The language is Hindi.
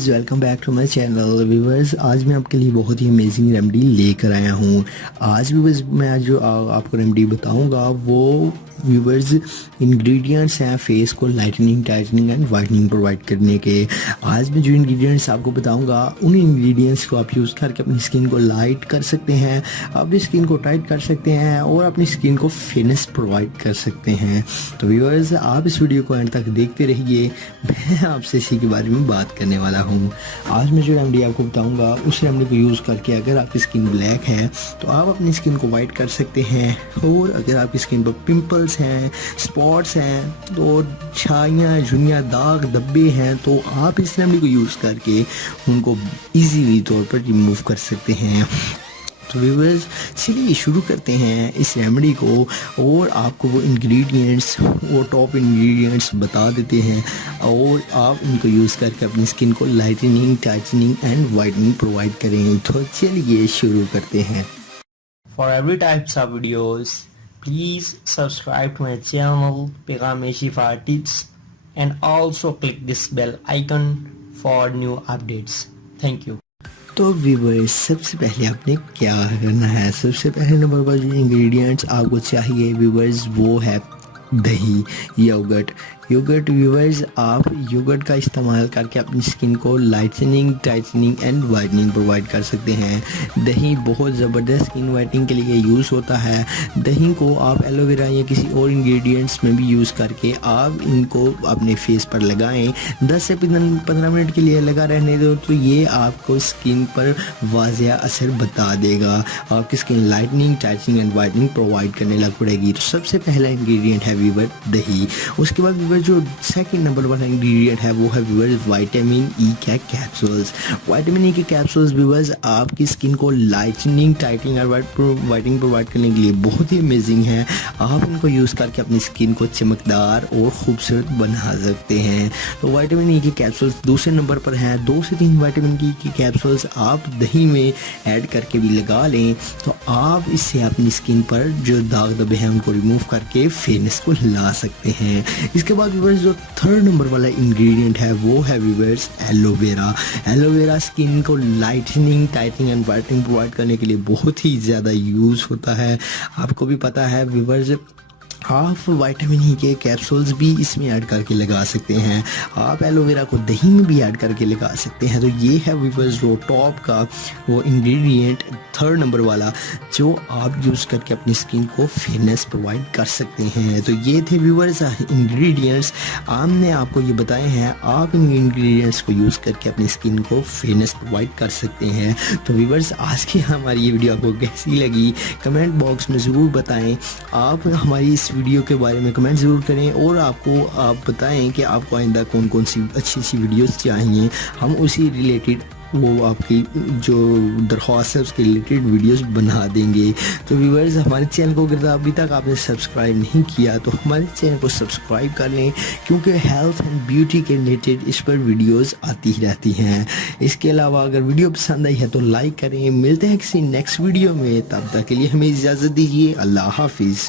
Viewers, welcome back to my channel. Viewers, आज मैं आपके लिए बहुत ही अमेजिंग रेमेडी लेकर आया हूँ। आज व्यूवर्स मैं जो आपको रेमेडी बताऊँगा वो व्यूवर्स इंग्रेडिएंट्स हैं फेस को lightning, tightening and whitening provide करने के। आज मैं जो इंग्रेडिएंट्स आपको बताऊंगा उन इंग्रेडिएंट्स को आप यूज़ करके अपनी स्किन को लाइट कर सकते हैं, अपनी स्किन को टाइट कर सकते हैं और अपनी स्किन को फेयरनेस प्रोवाइड कर सकते हैं। तो व्यूवर्स, आप इस वीडियो को एंड तक देखते रहिए, मैं आपसे इसी के बारे में बात करने वाला हूँ। आज मैं जो रेमेडी आपको बताऊँगा उस रेमेडी को यूज़ करके अगर आपकी स्किन ब्लैक है तो आप अपनी स्किन को वाइट कर सकते हैं, और अगर आपकी स्किन पर पिंपल्स हैं, स्पॉट्स हैं तो छाइयाँ, झुर्रियाँ, दाग, धब्बे हैं तो आप इस रेमेडी को यूज़ करके उनको इजीली तौर पर रिमूव कर सकते हैं। तो व्यूअर्स, चलिए शुरू करते हैं इस रेमेडी को, और आपको वो इंग्रेडिएंट्स, वो टॉप इंग्रेडिएंट्स बता देते हैं और आप इनको यूज़ करके अपनी स्किन को lightning, tightening and whitening provide करें। तो चलिए शुरू करते हैं। For every types of videos, please subscribe to my channel Pegame Shifa Tips and also click this bell icon for new updates. Thank you. तो व्यूवर्स, सबसे पहले आपने क्या करना है, सबसे पहले नंबर पर जो इंग्रेडिएंट्स आपको चाहिए व्यूवर्स वो है दही, योगर्ट। व्यूवर्स, आप योगर्ट का इस्तेमाल करके अपनी स्किन को lightning, tightening and whitening provide कर सकते हैं। दही बहुत ज़बरदस्त स्किन वाइटनिंग के लिए यूज़ होता है। दही को आप एलोवेरा या किसी और इंग्रेडिएंट्स में भी यूज़ करके आप इनको अपने फेस पर लगाएं। 10 से 15 मिनट के लिए लगा रहने दो तो ये आपको स्किन पर वाज़िया असर बता देगा। आपकी skin lightening, tightening and whitening provide करने लग पड़ेगी। तो सबसे पहला इंग्रेडिएंट है व्यूवर दही। उसके बाद व्यूवर जो सेकंड नंबर वाला इंग्रेडिएंट है वो है व्यूवर्स विटामिन ई के कैप्सूल्स। विटामिन ई के कैप्सूल्स व्यूवर्स आपकी स्किन को लाइटनिंग, टाइटनिंग और वाइटनिंग प्रोवाइड करने के लिए बहुत ही अमेजिंग है। आप इनको यूज़ करके अपनी स्किन को चमकदार और खूबसूरत बना सकते हैं। तो विटामिन ई के कैप्सूल्स दूसरे नंबर पर हैं। 2 से 3 विटामिन ई के कैप्सूल्स आप दही में ऐड करके भी लगा लें तो आप इससे अपनी स्किन पर जो दाग धब्बे हैं उनको रिमूव करके फेयरनेस को ला सकते हैं। इसके बाद व्यूवर्स जो थर्ड नंबर वाला इंग्रेडिएंट है वो है व्यूवर्स एलोवेरा। एलोवेरा स्किन को lightning, tightening and whitening provide करने के लिए बहुत ही ज़्यादा यूज़ होता है। आपको भी पता है व्यूवर्स, आप विटामिन ई के कैप्सूल्स भी इसमें ऐड करके लगा सकते हैं। आप एलोवेरा को दही में भी ऐड करके लगा सकते हैं। तो ये है व्यूवर्स जो टॉप का वो इंग्रेडिएंट थर्ड नंबर वाला जो आप यूज़ करके अपनी स्किन को फेयरनेस प्रोवाइड कर सकते हैं। तो ये थे व्यूवर्स इंग्रेडिएंट्स, हमने आपको ये बताए हैं। आप इन इंग्रेडिएंट्स को यूज़ करके अपनी स्किन को फेयरनेस प्रोवाइड कर सकते हैं। तो व्यूवर्स, आज की हमारी ये वीडियो आपको कैसी लगी कमेंट बॉक्स में ज़रूर बताएं। आप हमारी इस वीडियो के बारे में कमेंट ज़रूर करें और आप बताएं कि आपको आइंदा कौन कौन सी अच्छी वीडियोस चाहिए। हम उसी रिलेटेड वो आपकी जो दरख्वास्त है उसके रिलेटेड वीडियोस बना देंगे। तो व्यूवर्स, हमारे चैनल को अगर अभी तक आपने सब्सक्राइब नहीं किया तो हमारे चैनल को सब्सक्राइब कर लें, क्योंकि हेल्थ एंड ब्यूटी के रिलेटेड इस पर वीडियोस आती ही रहती हैं। इसके अलावा अगर वीडियो पसंद आई है तो लाइक करें। मिलते हैं किसी नेक्स्ट वीडियो में, तब तक के लिए हमें इजाज़त दीजिए। अल्लाह हाफिज़।